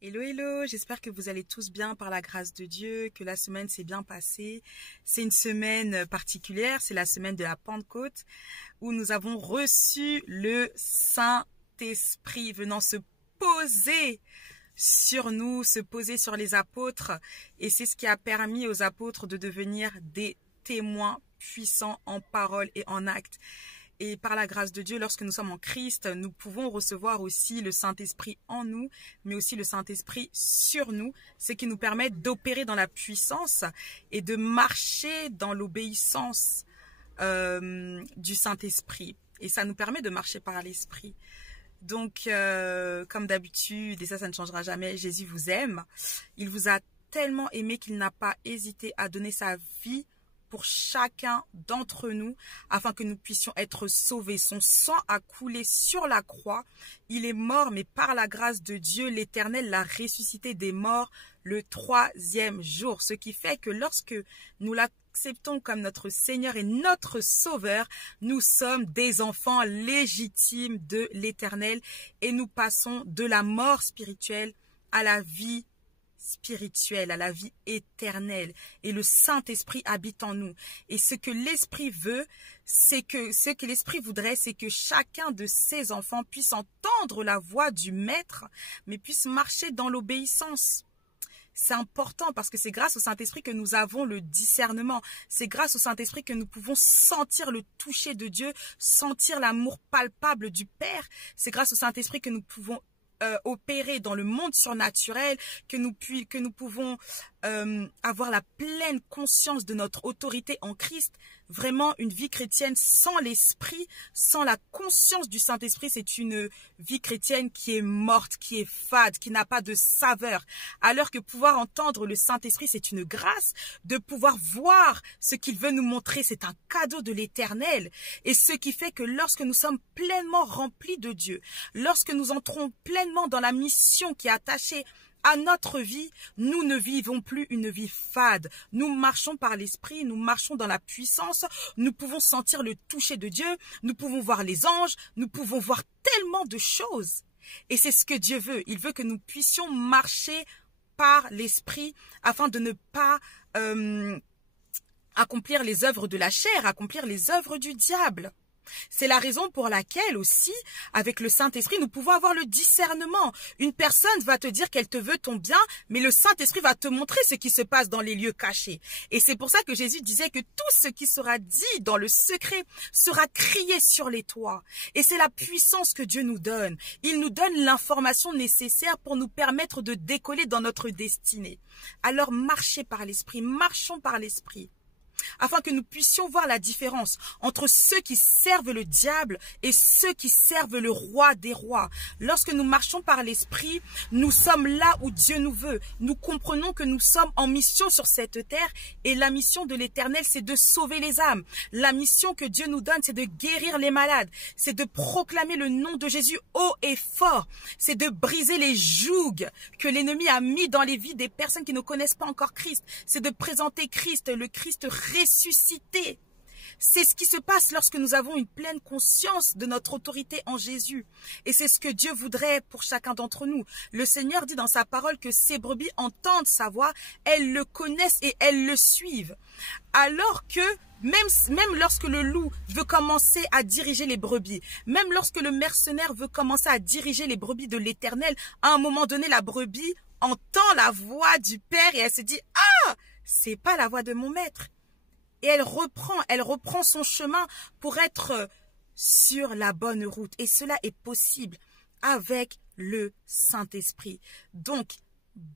Hello, hello, j'espère que vous allez tous bien par la grâce de Dieu, que la semaine s'est bien passée. C'est une semaine particulière, c'est la semaine de la Pentecôte, où nous avons reçu le Saint-Esprit venant se poser sur nous, se poser sur les apôtres. Et c'est ce qui a permis aux apôtres de devenir des témoins puissants en parole et en acte. Et par la grâce de Dieu, lorsque nous sommes en Christ, nous pouvons recevoir aussi le Saint-Esprit en nous, mais aussi le Saint-Esprit sur nous, ce qui nous permet d'opérer dans la puissance et de marcher dans l'obéissance du Saint-Esprit. Et ça nous permet de marcher par l'Esprit. Donc, comme d'habitude, et ça ne changera jamais, Jésus vous aime. Il vous a tellement aimé qu'il n'a pas hésité à donner sa vie pour chacun d'entre nous, afin que nous puissions être sauvés. Son sang a coulé sur la croix. Il est mort, mais par la grâce de Dieu, l'Éternel l'a ressuscité des morts le 3e jour. Ce qui fait que lorsque nous l'acceptons comme notre Seigneur et notre Sauveur, nous sommes des enfants légitimes de l'Éternel et nous passons de la mort spirituelle à la vie spirituelle, à la vie éternelle, et le Saint-Esprit habite en nous. Et ce que l'Esprit veut, ce que l'Esprit voudrait, c'est que chacun de ses enfants puisse entendre la voix du Maître, mais puisse marcher dans l'obéissance. C'est important parce que c'est grâce au Saint-Esprit que nous avons le discernement. C'est grâce au Saint-Esprit que nous pouvons sentir le toucher de Dieu, sentir l'amour palpable du Père. C'est grâce au Saint-Esprit que nous pouvons opérer dans le monde surnaturel, que nous pouvons avoir la pleine conscience de notre autorité en Christ. Vraiment, une vie chrétienne sans l'Esprit, sans la conscience du Saint-Esprit, c'est une vie chrétienne qui est morte, qui est fade, qui n'a pas de saveur. Alors que pouvoir entendre le Saint-Esprit, c'est une grâce. De pouvoir voir ce qu'il veut nous montrer, c'est un cadeau de l'Éternel. Et ce qui fait que lorsque nous sommes pleinement remplis de Dieu, lorsque nous entrons pleinement dans la mission qui est attachée à notre vie, nous ne vivons plus une vie fade. Nous marchons par l'Esprit, nous marchons dans la puissance, nous pouvons sentir le toucher de Dieu, nous pouvons voir les anges, nous pouvons voir tellement de choses. Et c'est ce que Dieu veut. Il veut que nous puissions marcher par l'Esprit afin de ne pas accomplir les œuvres de la chair, accomplir les œuvres du diable. C'est la raison pour laquelle aussi, avec le Saint-Esprit, nous pouvons avoir le discernement. Une personne va te dire qu'elle te veut ton bien, mais le Saint-Esprit va te montrer ce qui se passe dans les lieux cachés. Et c'est pour ça que Jésus disait que tout ce qui sera dit dans le secret sera crié sur les toits. Et c'est la puissance que Dieu nous donne. Il nous donne l'information nécessaire pour nous permettre de décoller dans notre destinée. Alors marchez par l'Esprit, marchons par l'Esprit, afin que nous puissions voir la différence entre ceux qui servent le diable et ceux qui servent le roi des rois. Lorsque nous marchons par l'Esprit, nous sommes là où Dieu nous veut. Nous comprenons que nous sommes en mission sur cette terre et la mission de l'Éternel, c'est de sauver les âmes. La mission que Dieu nous donne, c'est de guérir les malades, c'est de proclamer le nom de Jésus haut et fort, c'est de briser les jougs que l'ennemi a mis dans les vies des personnes qui ne connaissent pas encore Christ, c'est de présenter Christ, le Christ ressuscité. C'est ce qui se passe lorsque nous avons une pleine conscience de notre autorité en Jésus. Et c'est ce que Dieu voudrait pour chacun d'entre nous. Le Seigneur dit dans sa parole que ses brebis entendent sa voix, elles le connaissent et elles le suivent. Alors que même lorsque le loup veut commencer à diriger les brebis, même lorsque le mercenaire veut commencer à diriger les brebis de l'Éternel, à un moment donné, la brebis entend la voix du Père et elle se dit « Ah, c'est pas la voix de mon maître ». Et elle reprend son chemin pour être sur la bonne route. Et cela est possible avec le Saint-Esprit. Donc,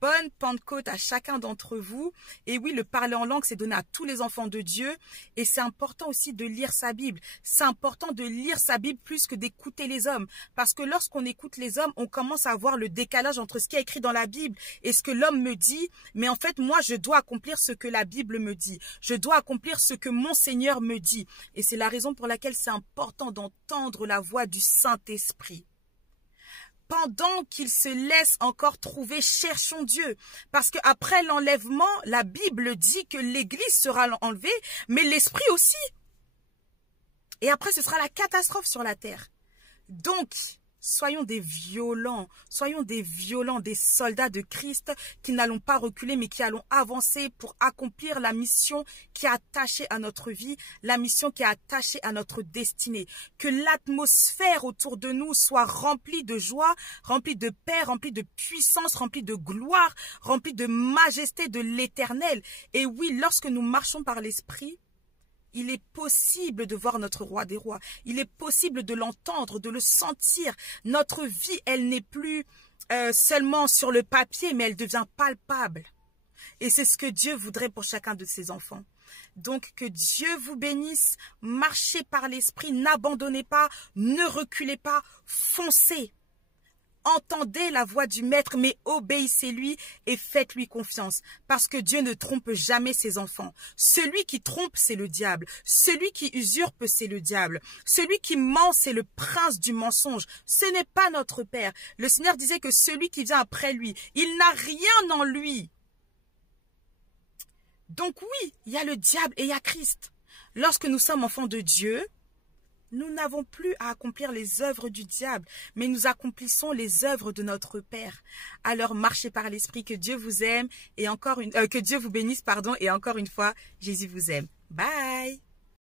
bonne Pentecôte à chacun d'entre vous. Et oui, le parler en langue, c'est donné à tous les enfants de Dieu. Et c'est important aussi de lire sa Bible. C'est important de lire sa Bible plus que d'écouter les hommes. Parce que lorsqu'on écoute les hommes, on commence à voir le décalage entre ce qui est écrit dans la Bible et ce que l'homme me dit. Mais en fait, moi, je dois accomplir ce que la Bible me dit. Je dois accomplir ce que mon Seigneur me dit. Et c'est la raison pour laquelle c'est important d'entendre la voix du Saint-Esprit. Pendant qu'il se laisse encore trouver, cherchons Dieu. Parce qu'après l'enlèvement, la Bible dit que l'Église sera enlevée, mais l'Esprit aussi. Et après, ce sera la catastrophe sur la terre. Donc, soyons des violents, des soldats de Christ qui n'allons pas reculer mais qui allons avancer pour accomplir la mission qui est attachée à notre vie, la mission qui est attachée à notre destinée. Que l'atmosphère autour de nous soit remplie de joie, remplie de paix, remplie de puissance, remplie de gloire, remplie de majesté de l'Éternel. Et oui, lorsque nous marchons par l'Esprit, il est possible de voir notre roi des rois. Il est possible de l'entendre, de le sentir. Notre vie, elle n'est plus seulement sur le papier, mais elle devient palpable. Et c'est ce que Dieu voudrait pour chacun de ses enfants. Donc, que Dieu vous bénisse. Marchez par l'Esprit, n'abandonnez pas, ne reculez pas, foncez. Entendez la voix du Maître, mais obéissez-lui et faites-lui confiance, parce que Dieu ne trompe jamais ses enfants. Celui qui trompe, c'est le diable. Celui qui usurpe, c'est le diable. Celui qui ment, c'est le prince du mensonge. Ce n'est pas notre Père. Le Seigneur disait que celui qui vient après lui, il n'a rien en lui. Donc oui, il y a le diable et il y a Christ. Lorsque nous sommes enfants de Dieu, nous n'avons plus à accomplir les œuvres du diable, mais nous accomplissons les œuvres de notre Père. Alors marchez par l'Esprit, que Dieu vous aime et que Dieu vous bénisse, et encore une fois, Jésus vous aime. Bye!